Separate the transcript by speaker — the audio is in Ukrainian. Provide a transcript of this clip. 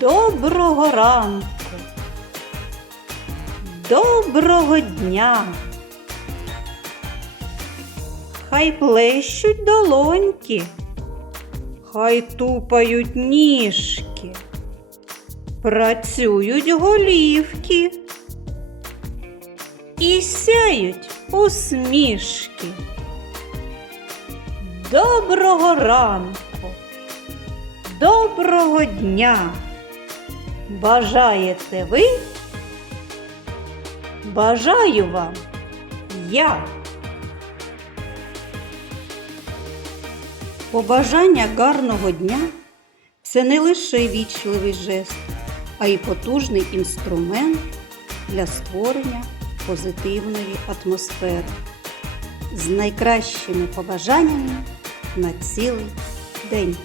Speaker 1: Доброго ранку. Доброго дня. Хай плещуть долоньки, хай тупають ніжки, працюють голівки і сяють усмішки. Доброго ранку, доброго дня. Бажаєте ви? Бажаю вам я. Побажання гарного дня це не лише вічливий жест, а й потужний інструмент для створення позитивної атмосфери з найкращими побажаннями на цілий день.